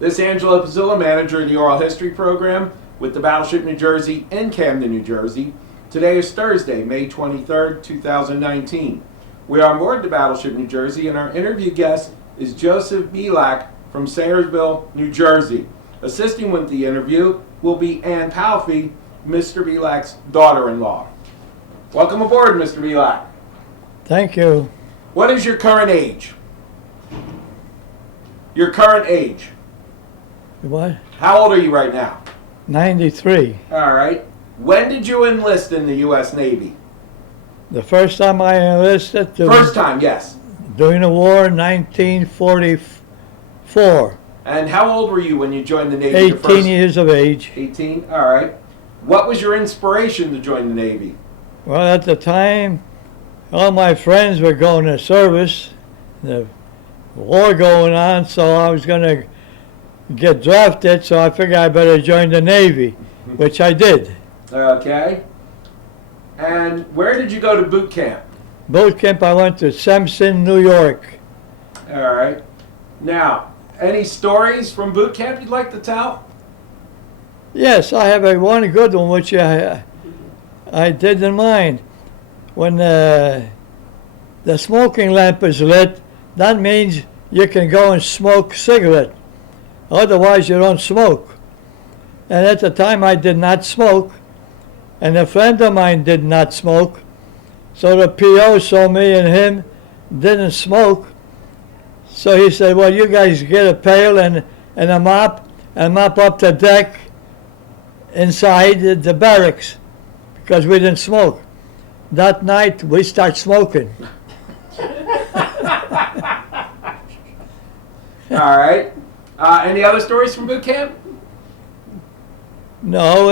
This is Angelo Pizzilla, manager of the Oral History Program with the Battleship New Jersey in Camden, New Jersey. Today is Thursday, May 23rd, 2019. We are on board the Battleship New Jersey, and our interview guest is Joseph Bialak from Sayersville, New Jersey. Assisting with the interview will be Ann Palfy, Mr. Bialak's daughter-in-law. Welcome aboard, Mr. Bialak. Thank you. What is your current age? Your current age. What? How old are you right now? 93. All right. When did you enlist in the U.S. Navy? The first time I enlisted. First time, yes. During the war, 1944. And how old were you when you joined the Navy? 18 years of age. 18? All right. What was your inspiration to join the Navy? Well, at the time, all my friends were going to service. The war going on, so I was going to get drafted, so I figured I better join the Navy, which I did. Okay. And where did you go to boot camp? Boot camp, I went to Simpson, New York. All right. Now, any stories from boot camp you'd like to tell? Yes, I have one good one, which I did in mind. When the smoking lamp is lit, that means you can go and smoke cigarette. Otherwise, you don't smoke. And at the time, I did not smoke, and a friend of mine did not smoke. So the PO saw me and him didn't smoke. So he said, well, you guys get a pail and a mop and mop up the deck inside the barracks, because we didn't smoke. That night, we start smoking. All right. Any other stories from boot camp? No,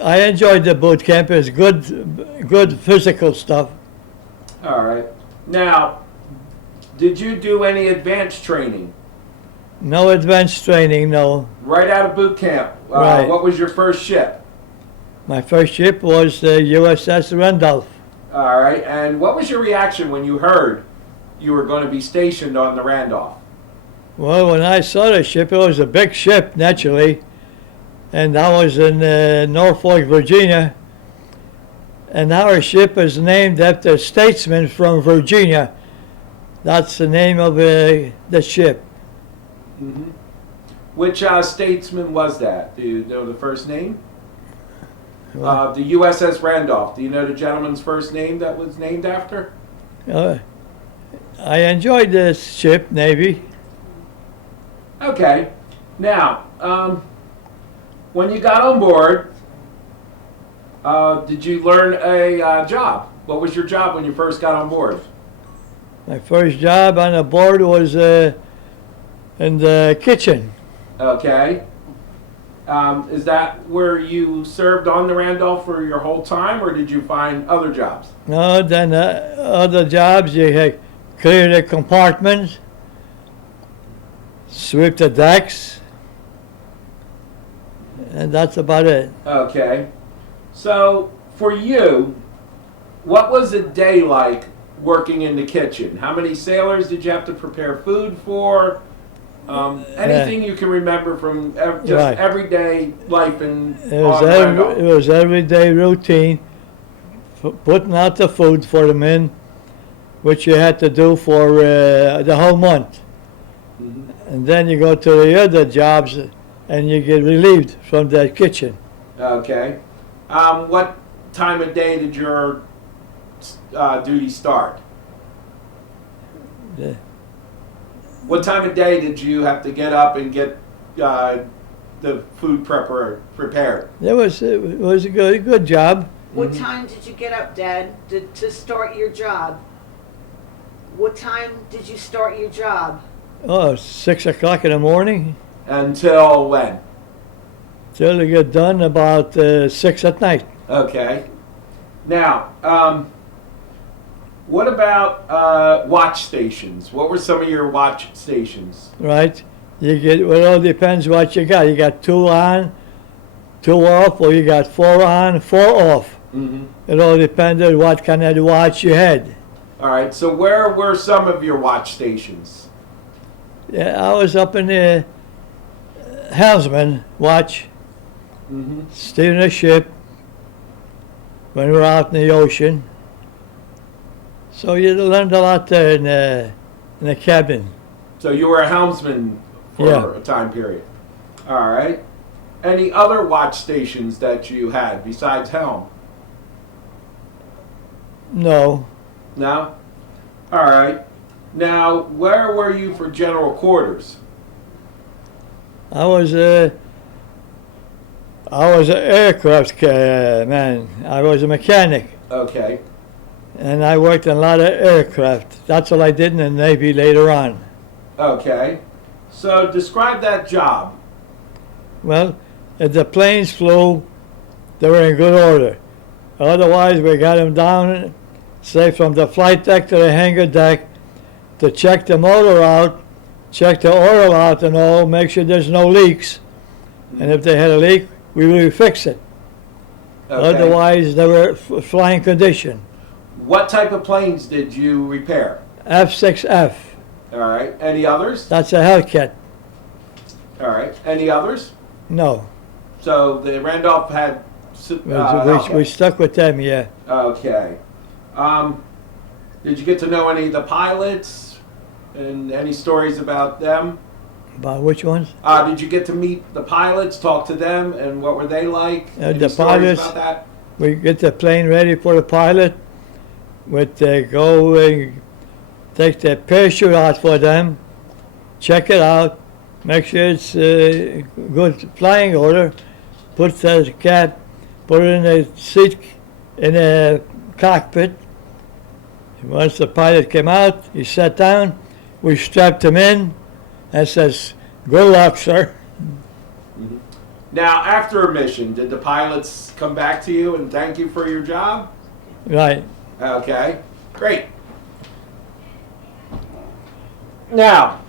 I enjoyed the boot camp. It's good physical stuff. All right. Now, did you do any advanced training? No advanced training, no. Right out of boot camp. Right. What was your first ship? My first ship was the USS Randolph. All right. And what was your reaction when you heard you were going to be stationed on the Randolph? Well, when I saw the ship, it was a big ship, naturally. And I was in Norfolk, Virginia. And our ship is named after a statesman from Virginia. That's the name of the ship. Mm-hmm. Which statesman was that? Do you know the first name? The USS Randolph. Do you know the gentleman's first name that was named after? I enjoyed this ship, Navy. Okay. Now, when you got on board, did you learn a job? What was your job when you first got on board? My first job on the board was in the kitchen. Okay. Is that where you served on the Randolph for your whole time, or did you find other jobs? No, then other jobs, you had clear the compartments, sweep the decks, and that's about it. Okay. So, for you, what was a day like working in the kitchen? How many sailors did you have to prepare food for? Anything you can remember from everyday life on Randolph? It was everyday routine, putting out the food for the men, which you had to do for the whole month. Mm-hmm. And then you go to the other jobs and you get relieved from the kitchen. Okay. What time of day did your duty start? What time of day did you have to get up and get the food prepared? It was a good job. What time did you get up, Dad, to start your job? What time did you start your job? Oh, 6 o'clock in the morning. Until when? Till you get done about 6 at night. Okay. Now, what about watch stations? What were some of your watch stations? Right. You get, well, it all depends what you got. You got 2 on, 2 off, or you got 4 on, 4 off. Mm-hmm. It all depended what kind of watch you had. All right. So where were some of your watch stations? Yeah, I was up in the helmsman watch, Mm-hmm. steering a ship when we were out in the ocean. So you learned a lot there in the cabin. So you were a helmsman for Yeah. a time period. All right. Any other watch stations that you had besides helm? No, No? All right. Now, where were you for general quarters? I was an aircraft man. I was a mechanic, Okay. and I worked on a lot of aircraft. That's what I did in the Navy later on. Okay. So describe that job. Well, if the planes flew, they were in good order. Otherwise, we got them down, say from the flight deck to the hangar deck, to check the motor out, check the oil out and all, make sure there's no leaks. And if they had a leak, we would fix it. Okay. Otherwise, they were flying condition. What type of planes did you repair? F6F, All right. Any others? that's a Hellcat. All right. Any others? No, So the Randolph had. we Hellcat. stuck with them, yeah. Okay. Did you get to know any of the pilots and any stories about them? About which ones? Did you get to meet the pilots, talk to them, and what were they like? Any The stories pilots- about that? We get the plane ready for the pilot. We'd go and take the parachute out for them, check it out, make sure it's good flying order, put the cat, put it in the seat in the cockpit. Once the pilot came out, he sat down, we strapped him in and says, "Good luck, sir." Now, after a mission, did the pilots come back to you and thank you for your job? Right. Okay, great. Now,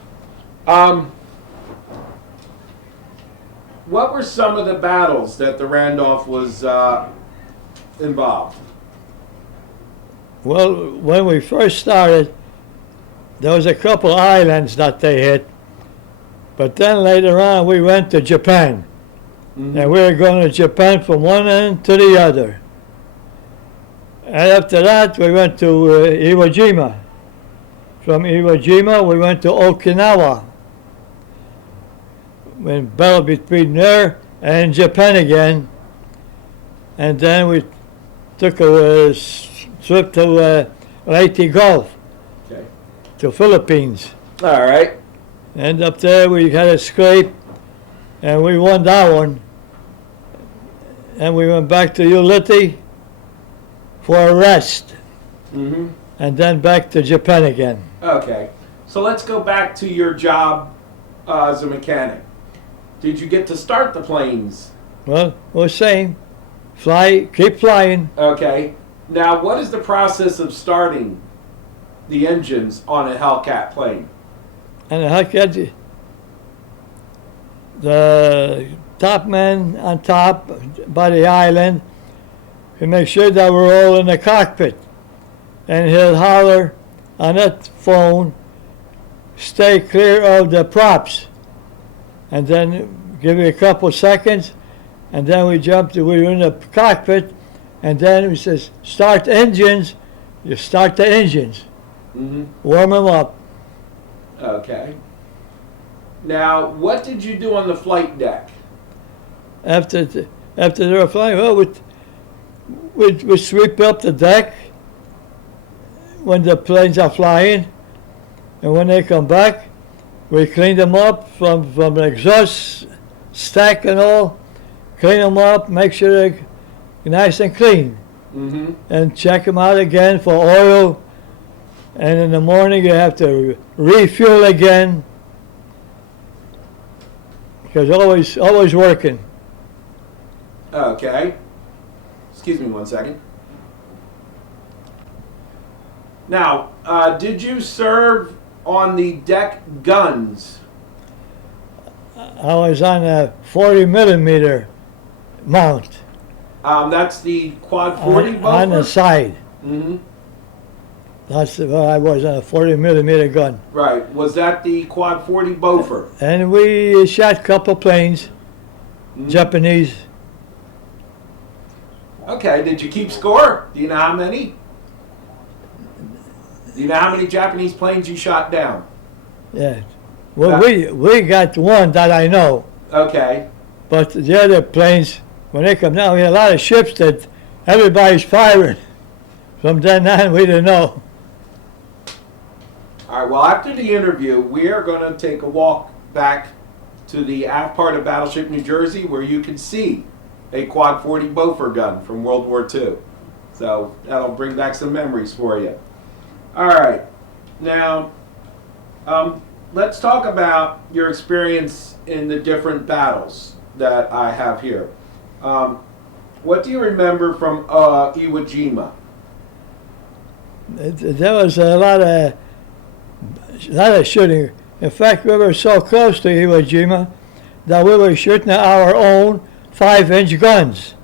what were some of the battles that the Randolph was involved? Well, when we first started, there was a couple islands that they hit, but then later on we went to Japan, and we were going to Japan from one end to the other. And after that, we went to Iwo Jima. From Iwo Jima, we went to Okinawa. We battled between there and Japan again, and then we took a trip to Leyte Gulf, Okay. to Philippines. All right. And up there we had a scrape, and we won that one. And we went back to Leyte for a rest, Mm-hmm. and then back to Japan again. Okay. So let's go back to your job as a mechanic. Did you get to start the planes? Well, we're saying, fly, keep flying. Okay. Now, what is the process of starting the engines on a Hellcat plane? And the Hellcat, the top man on top by the island, he makes sure that we're all in the cockpit. And he'll holler on that phone, "Stay clear of the props." And then give you a couple seconds, and then we were in the cockpit, and then he says, "Start engines." You start the engines, Mm-hmm. warm them up. Okay. Now, what did you do on the flight deck? After they were flying, well, we sweep up the deck when the planes are flying, and when they come back, we clean them up from the exhaust stack and all, clean them up, make sure they're nice and clean, Mm-hmm. and check them out again for oil, and in the morning you have to refuel again, because always working. Okay. Excuse me one second. Now, did you serve on the deck guns? I was on a 40 millimeter mount That's the quad 40 on the Bofor? side. Mm-hmm. That's where I was on a 40 millimeter gun. Right. Was that the Quad 40 Bofor? And we shot a couple planes, Mhm. Japanese. Okay. Did you keep score? Do you know how many? Do you know how many Japanese planes you shot down? Yeah. Well, we got one that I know, Okay. but the other planes, when they come down, we had a lot of ships that everybody's firing. From then on, we didn't know. All right. Well, after the interview, we are going to take a walk back to the aft part of Battleship New Jersey, where you can see a Quad 40 Bofor gun from World War II. So that'll bring back some memories for you. All right. Now, let's talk about your experience in the different battles that I have here. What do you remember from Iwo Jima? There was a lot of shooting. In fact, we were so close to Iwo Jima that we were shooting our own 5-inch guns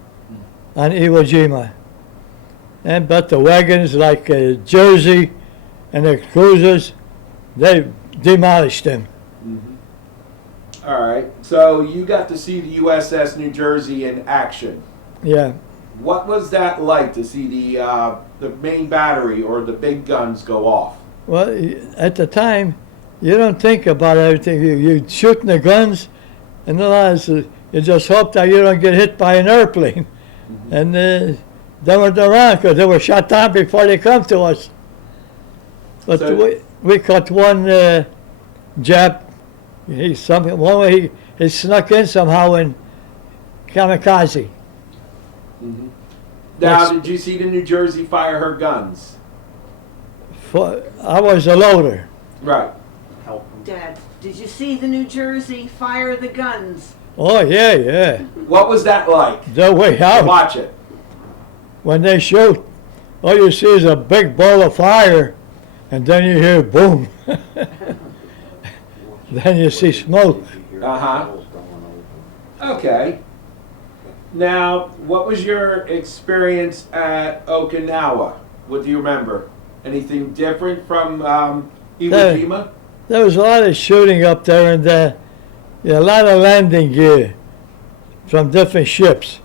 on Iwo Jima. But the wagons like Jersey and the cruisers, they demolished them. Mm-hmm. All right. So you got to see the USS New Jersey in action. Yeah. What was that like to see the main battery or the big guns go off? Well, at the time, you don't think about everything. You shooting the guns, and you just hope that you don't get hit by an airplane. Mm-hmm. And they weren't around because they were shot down before they come to us. But So- we caught one Jap. One way he snuck in somehow in kamikaze. Mm-hmm. Now, Yes. did you see the New Jersey fire her guns? I was a loader. Right. Dad, did you see the New Jersey fire the guns? Oh yeah. What was that like? The way out. Watch it. When they shoot, all you see is a big ball of fire, and then you hear boom. Then you see smoke. Uh-huh. Okay. Now, what was your experience at Okinawa? What do you remember? Anything different from Iwo Jima? There was a lot of shooting up there, and a lot of landing gear from different ships.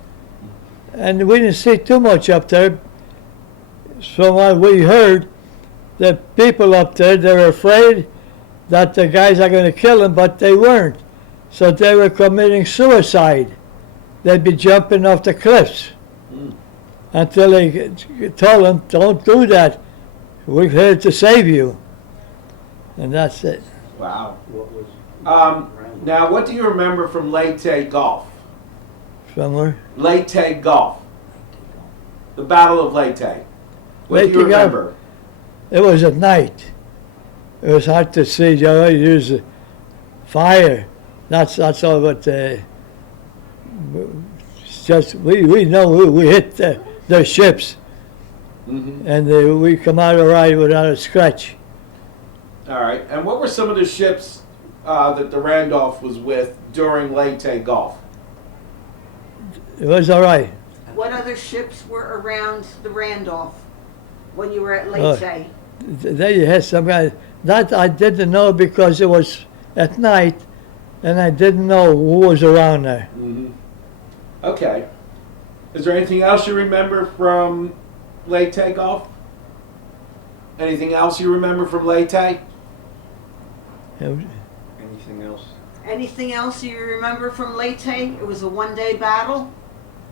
And we didn't see too much up there. From what we heard, the people up there, they were afraid that the guys are going to kill them, but they weren't. So they were committing suicide. They'd be jumping off the cliffs until they told them, don't do that. We're here to save you. And that's it. Wow. Now, what do you remember from Leyte Gulf? Somewhere. Leyte Gulf. The Battle of Leyte. What Leyte do you Gulf. remember? It was at night. It was hard to see. You use fire. That's all. But it's just we know we hit the ships, Mm-hmm. and we come out all right without a scratch. All right. And what were some of the ships that the Randolph was with during Leyte Gulf? It was all right. What other ships were around the Randolph when you were at Leyte? There you had some guy. That I didn't know because it was at night, and I didn't know who was around there. Mm-hmm. Okay. Is there anything else you remember from Leyte Gulf? Anything else you remember from Leyte? Anything else? Anything else you remember from Leyte? It was a one-day battle?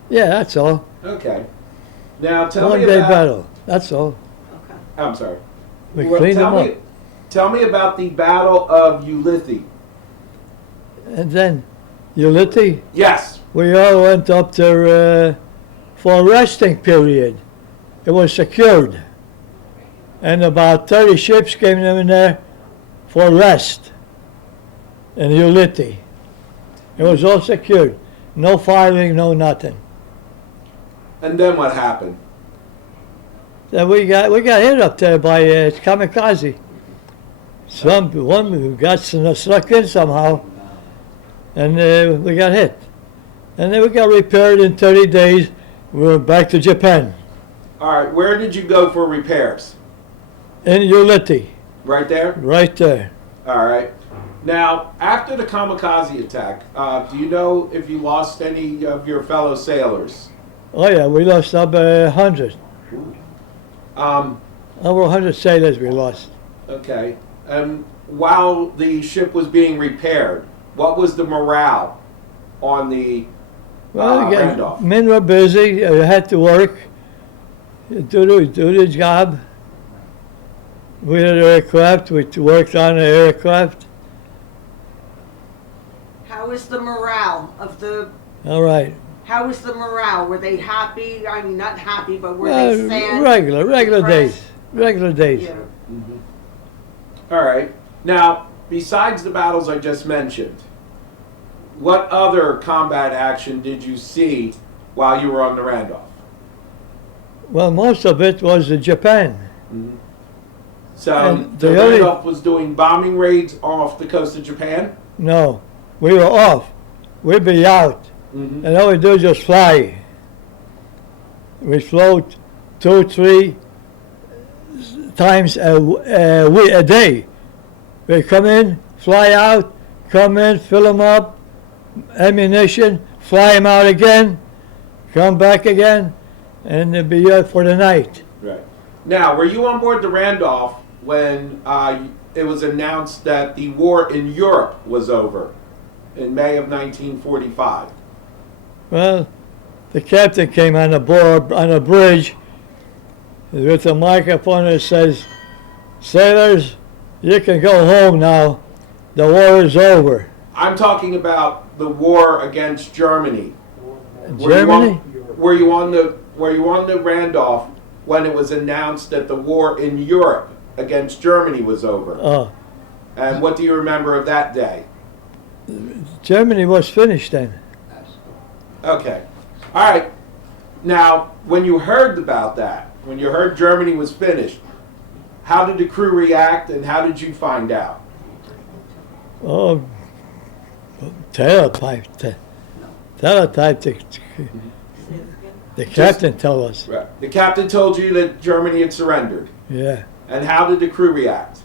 Yeah, that's all. Okay. Now tell One me day about. battle. That's all. Okay. I'm sorry. We Well, cleaned them tell up. me, tell me about the Battle of Ulithi. And then, Ulithi, Yes. we all went up there for a resting period. It was secured. And about 30 ships came in there for rest in Ulithi. It was all secured. No firing, no nothing. And then what happened? Then we got hit up there by kamikaze. One who got snuck in somehow, and we got hit. And then we got repaired in 30 days. We were back to Japan. All right. Where did you go for repairs? in Ulithi, Right there? right there. All right. Now, after the kamikaze attack, do you know if you lost any of your fellow sailors? Oh yeah, we lost over 100. Um, Over 100 sailors we lost. okay. While the ship was being repaired, what was the morale on the Well, again, Randolph? men were busy, had to work, do the job. We had aircraft, we worked on the aircraft. How was the morale of the? All right. How was the morale? Were they happy? I mean, not happy, but were Well, they sad? regular days. depressed? Regular days. Yeah. All right. Now, besides the battles I just mentioned, what other combat action did you see while you were on the Randolph? Well, most of it was in Japan. So And the the only- Randolph was doing bombing raids off the coast of Japan? No, we were off. We'd be out. Mm-hmm. And all we do is just fly. We float 2, 3 times a day. We come in, fly out, come in, fill them up, ammunition, fly them out again, come back again, and they'll be out for the night. Right. Now, were you on board the Randolph when it was announced that the war in Europe was over in May of 1945? Well, the captain came on the board on a bridge with a microphone that says, "Sailors, you can go home now. The war is over." I'm talking about the war against Germany. Germany? Were you on the Randolph when it was announced that the war in Europe against Germany was over? Oh, And what do you remember of that day? Germany was finished then. Okay. All right. Now, when you heard about that, when you heard Germany was finished, how did the crew react and how did you find out? Oh, teletype. Teletype. The captain told us. Right. The captain told you that Germany had surrendered. Yeah. And how did the crew react?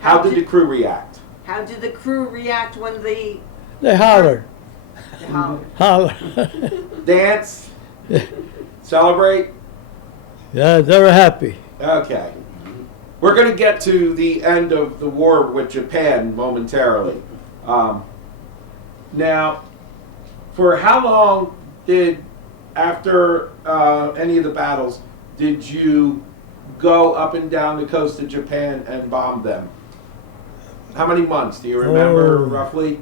How did the crew react? How did the crew react when They hollered. how, Holler. Dance? Celebrate? Yeah, they were happy. Okay. We're going to get to the end of the war with Japan momentarily. Now, for how long after any of the battles, did you go up and down the coast of Japan and bomb them? How many months? Do you remember Oh. roughly?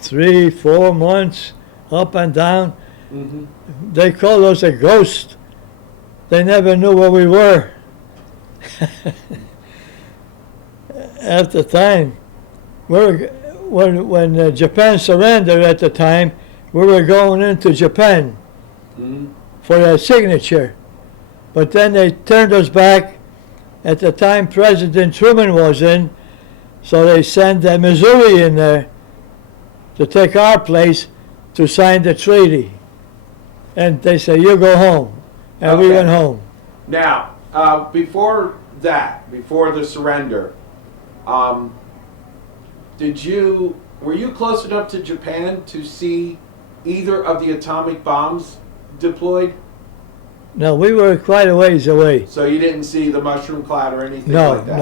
3, 4 months, up and down. Mm-hmm. They called us a ghost. They never knew where we were. At the time, when Japan surrendered at the time, we were going into Japan Mm-hmm. for their signature. But then they turned us back. At the time, President Truman was in, so they sent Missouri in there to take our place to sign the treaty. And they said, "You go home." And we Okay. went home. Now, before the surrender, were you close enough to Japan to see either of the atomic bombs deployed? No, we were quite a ways away. So you didn't see the mushroom cloud or anything No, like that?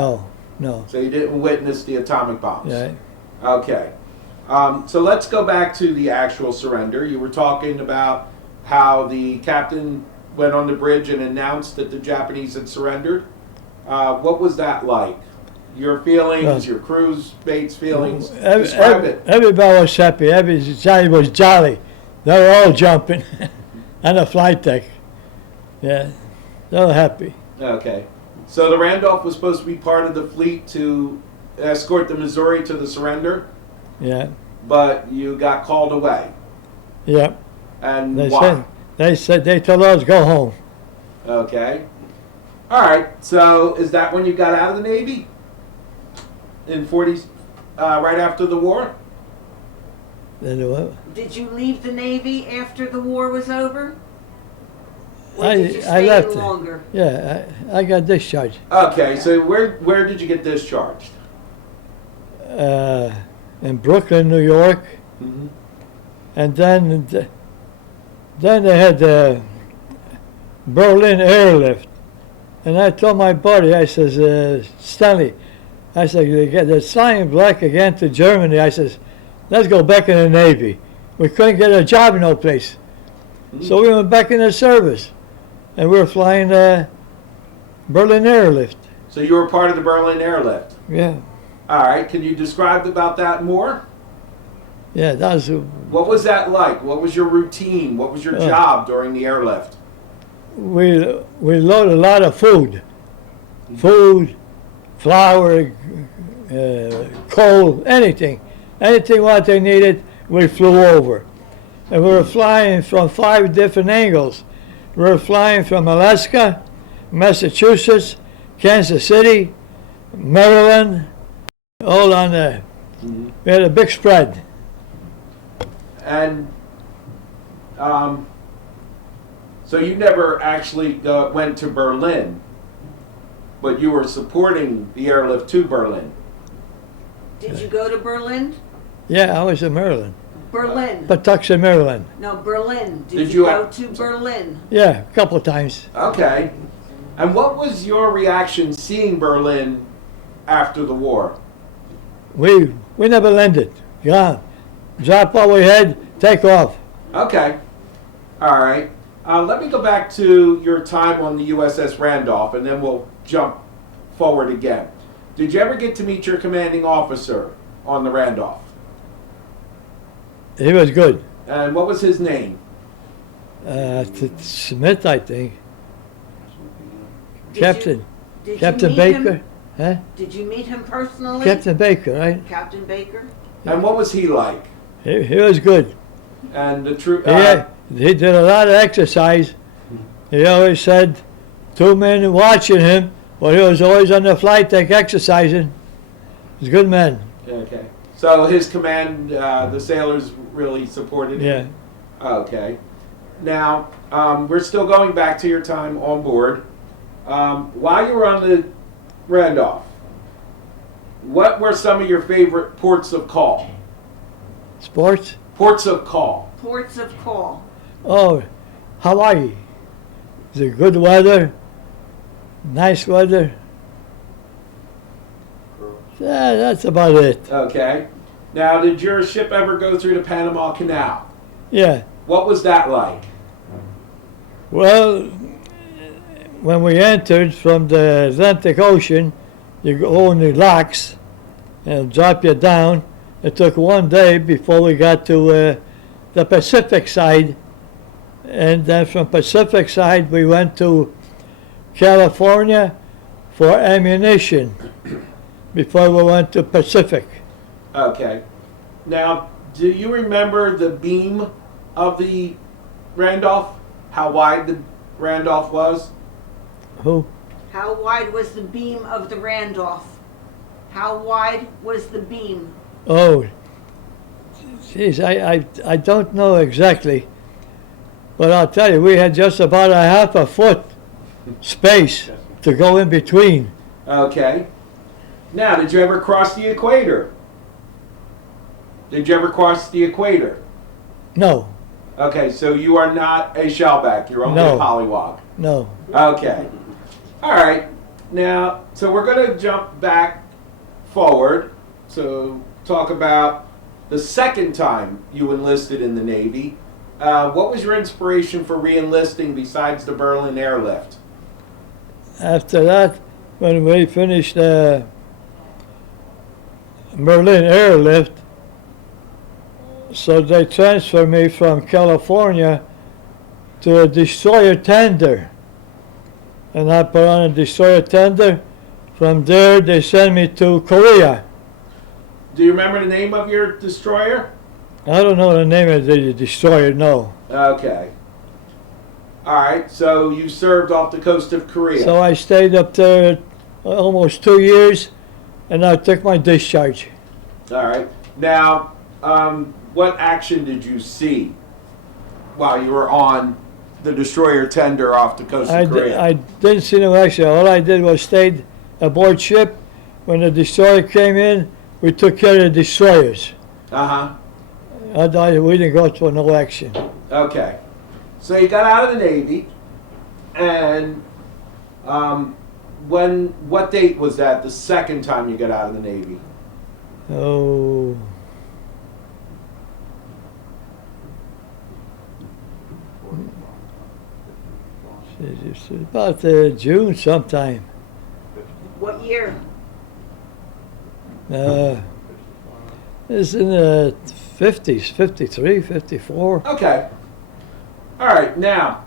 no. So you didn't witness the atomic bombs? Yeah. Okay. So let's go back to the actual surrender. You were talking about how the captain went on the bridge and announced that the Japanese had surrendered. What was that like? Your feelings, your crew's mates' feelings? Describe it. Everybody was happy. Everybody was jolly. They were all jumping on the flight deck. Yeah, they were happy. Okay. So the Randolph was supposed to be part of the fleet to escort the Missouri to the surrender, Yeah, but you got called away. yeah. And They why? they told us go home. Okay. All right. So is that when you got out of the Navy? In 40, right after the war? Then what? did you leave the Navy after the war was over? Or did you I stay left in it. longer? Yeah, I got discharged. Okay, so where did you get discharged? In Brooklyn, New York, Mm-hmm. and then they had the Berlin Airlift, and I told my buddy, I says, Stanley, I said, they're flying back again to Germany. I says, let's go back in the Navy. We couldn't get a job in no place, so we went back in the service, and we were flying the Berlin Airlift. So you were part of the Berlin Airlift. Yeah, All right, can you describe about that more? yeah, that was. What was that like? What was your routine? What was your job during the airlift? We loaded a lot of food, flour, coal, anything what they needed, we flew over. And we were flying from 5 different angles. We were flying from Alaska, Massachusetts, Kansas City, Maryland, all on the. We had a big spread. And so you never actually went to Berlin, but you were supporting the airlift to Berlin. Did you go to Berlin? Yeah, I was in Maryland, Berlin. Patuxent, Maryland. No, Berlin. Did Did you you have- go to Berlin? Yeah, a couple of times. Okay. And what was your reaction seeing Berlin after the war? We never landed. Yeah, drop what we had, take off. Okay. All right. Let me go back to your time on the USS Randolph, and then we'll jump forward again. Did you ever get to meet your commanding officer on the Randolph? He was good. And what was his name? Smith, I think. Did Captain. Did you Captain meet Baker. him? Huh? Did you meet him personally? Captain Baker, right? Captain Baker? And what was he like? He was good. And the true. He did a lot of exercise. He always said 2 men watching him, but he was always on the flight deck exercising. He's a good man. Okay. So his command, the sailors really supported him? Yeah. Okay. Now, we're still going back to your time on board. While you were on the Randolph, what were some of your favorite ports of call? Sports? Ports of call. Ports of call. Oh, Hawaii. It's a good weather, nice weather. Yeah, that's about it. Okay. Now, did your ship ever go through the Panama Canal? Yeah. What was that like? Well, when we entered from the Atlantic Ocean, you go in the locks and drop you down. It took 1 day before we got to the Pacific side, and then from Pacific side we went to California for ammunition before we went to Pacific. Okay. Now, do you remember the beam of the Randolph? How wide the Randolph was? Who? How wide was the beam of the Randolph? How wide was the beam? Oh, geez, I don't know exactly, but I'll tell you, we had just about a half a foot space to go in between. Okay. Now, did you ever cross the equator? Did you ever cross the equator? No, Okay, so you are not a shellback. You're only a No. pollywog. no. Okay. All right. Now, so we're going to jump back forward to talk about the second time you enlisted in the Navy. What was your inspiration for re-enlisting besides the Berlin Airlift? After that, when we finished the Berlin Airlift, so they transferred me from California to a destroyer tender. And I put on a destroyer tender. From there, they sent me to Korea. Do you remember the name of your destroyer? I don't know the name of the destroyer, no. Okay. All right, so you served off the coast of Korea. So I stayed up there almost 2 years, and I took my discharge. All right. Now, what action did you see while you were on the destroyer tender off the coast of Korea? I didn't see no action. All I did was stayed aboard ship. When the destroyer came in, we took care of the destroyers. Uh-huh. We didn't go to no action. Okay. So you got out of the Navy, and what date was that, the second time you got out of the Navy? Oh. It's about June sometime. What year? It's in the 50s, 53, 54. Okay. All right. Now,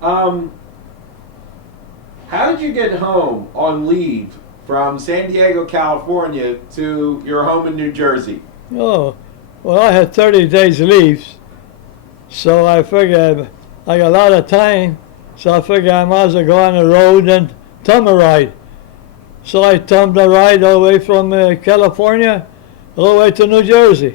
how did you get home on leave from San Diego, California to your home in New Jersey? Oh, well, I had 30 days leave, so I figured I got a lot of time, so I figured I might as well go on the road and thumb a ride. So I thumbed a ride all the way from California all the way to New Jersey.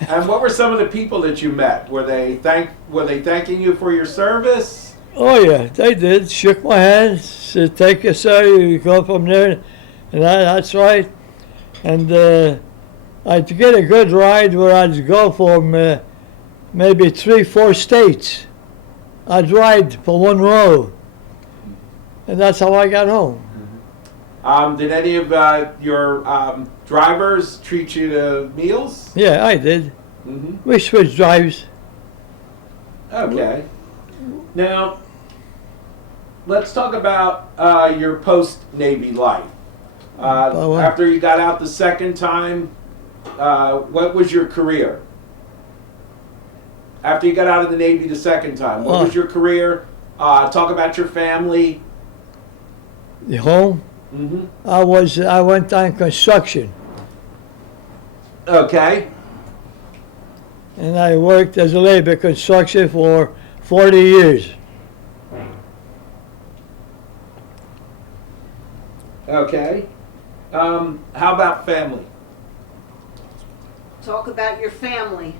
And what were some of the people that you met? Were they thanking you for your service? Oh yeah, they did. Shook my hand, said, "Take it, sir. You go from there," and that's right. And I'd get a good ride where I'd go from maybe 3-4 states. I'd ride for one row, and that's how I got home. Did any of your drivers treat you to meals? Yeah, I did. Mm-hmm. We switched drives. Okay. Now, let's talk about your post-Navy life. After you got out the second time, what was your career? After you got out of the Navy the second time, what was your career? Talk about your family. The home? Mm-hmm. I went on construction, Okay. and I worked as a labor construction for 40 years. Okay. How about family? Talk about your family.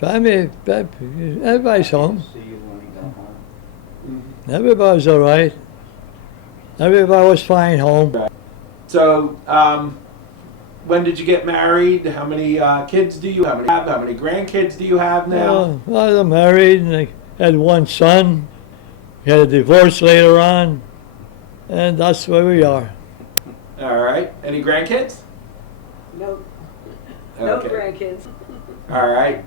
Family, everybody's home. Everybody's all right. Everybody was fine home. So, when did you get married? How many kids do you have? How many grandkids do you have now? I was married and I had one son. We had a divorce later on, and that's where we are. All right. Any grandkids? No Okay. grandkids. All right.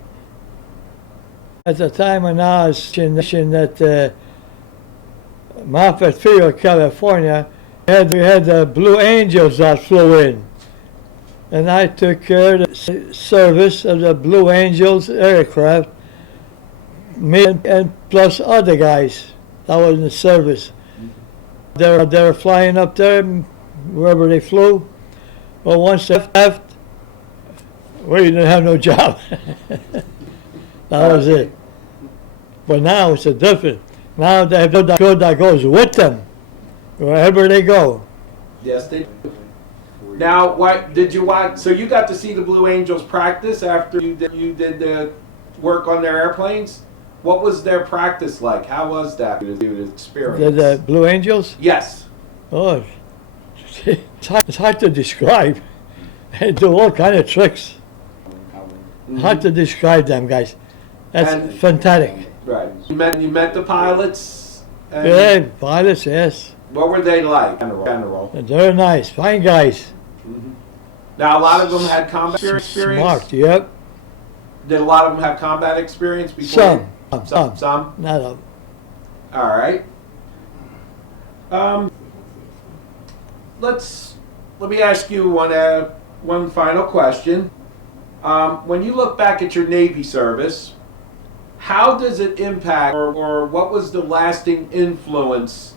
At the time when I was in that Moffett Field, California, we had the Blue Angels that flew in. And I took care of the service of the Blue Angels aircraft, me and plus other guys that was in the service. They were flying up there, wherever they flew. But once they left, we didn't have no job. That was it. But now it's a different. Now they have a crew that goes with them wherever they go. Yes, they do. Now, why did you watch? So you got to see the Blue Angels practice after you did the work on their airplanes. What was their practice like? How was that experience? The Blue Angels? Yes. Oh, it's hard to describe. They do all kind of tricks. Hard to describe them, guys. That's fantastic. Right. You met the pilots. And Yeah, pilots, yes. What were they like? General. They're nice, fine guys. Mm-hmm. Now, a lot of them had combat experience. Smart, yep. Did a lot of them have combat experience before? Some. Not a. All right. Let me ask you one final question. When you look back at your Navy service, how does it impact, or what was the lasting influence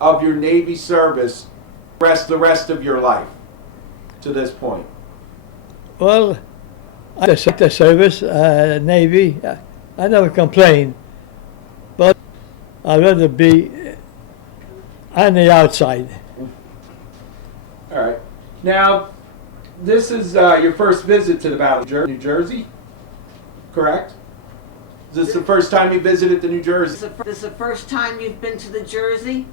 of your Navy service the rest of your life to this point? Well, I like the service, Navy. I never complain, but I'd rather be on the outside. All right. Now, this is your first visit to the Battle of New Jersey, correct? Is this the first time you visited the New Jersey? This is the first time you've been to the Jersey?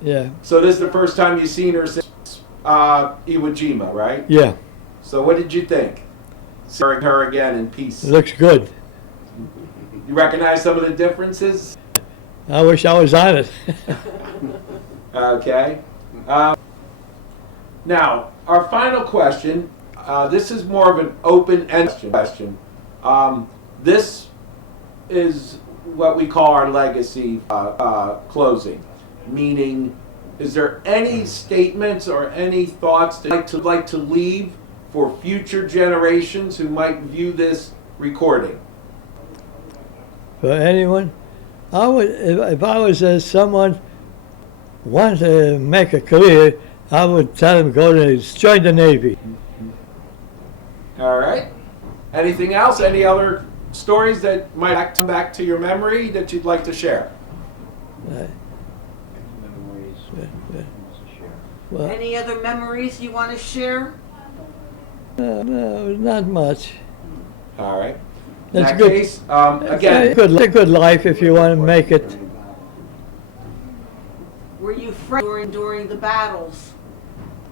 Yeah. So this is the first time you've seen her since Iwo Jima, right? Yeah. So what did you think? Seeing her again in peace. It looks good. You recognize some of the differences? I wish I was on it. Okay. Now, our final question, this is more of an open-ended question. This is what we call our legacy closing, meaning, is there any statements or any thoughts that you'd like to leave for future generations who might view this recording? For anyone, I would, if I was someone want to make a career, I would tell them go to join the Navy. All right. Anything else? Any other stories that might come back to your memory that you'd like to share? Well, Any other memories you want to share? no, not much. All right. In That's that good. case, again, It's a good life if you want to make it. Were you frightened during the battles?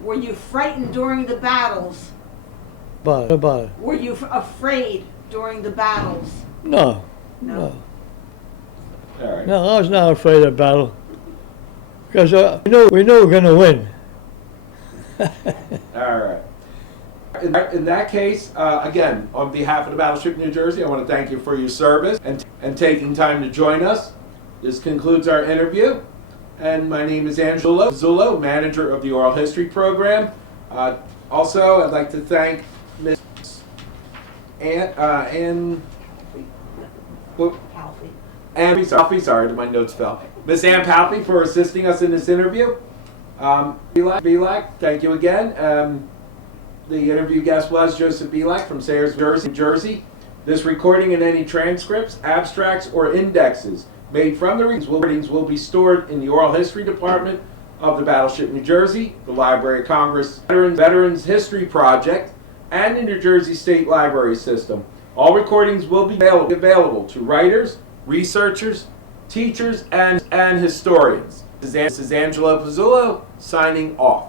Were you frightened during the battles? About it. Were you afraid during the battles? No, No. no, all right. no. I was not afraid of battle because we knew we were going to win. All right. In that case, again, on behalf of the Battleship New Jersey, I want to thank you for your service and taking time to join us. This concludes our interview. And my name is Angelo Zullo, manager of the Oral History Program. Also, I'd like to thank Ms. Ann Palfy, sorry, my notes fell. Miss Ann Palfy for assisting us in this interview. Bialak, thank you again. The interview guest was Joseph Bialak from Sayers, New Jersey. This recording and any transcripts, abstracts, or indexes made from the recordings will be stored in the Oral History Department of the Battleship New Jersey, the Library of Congress Veterans History Project, and the New Jersey State Library System. All recordings will be available to writers, researchers, teachers, and historians. This is Angelo Pizzullo signing off.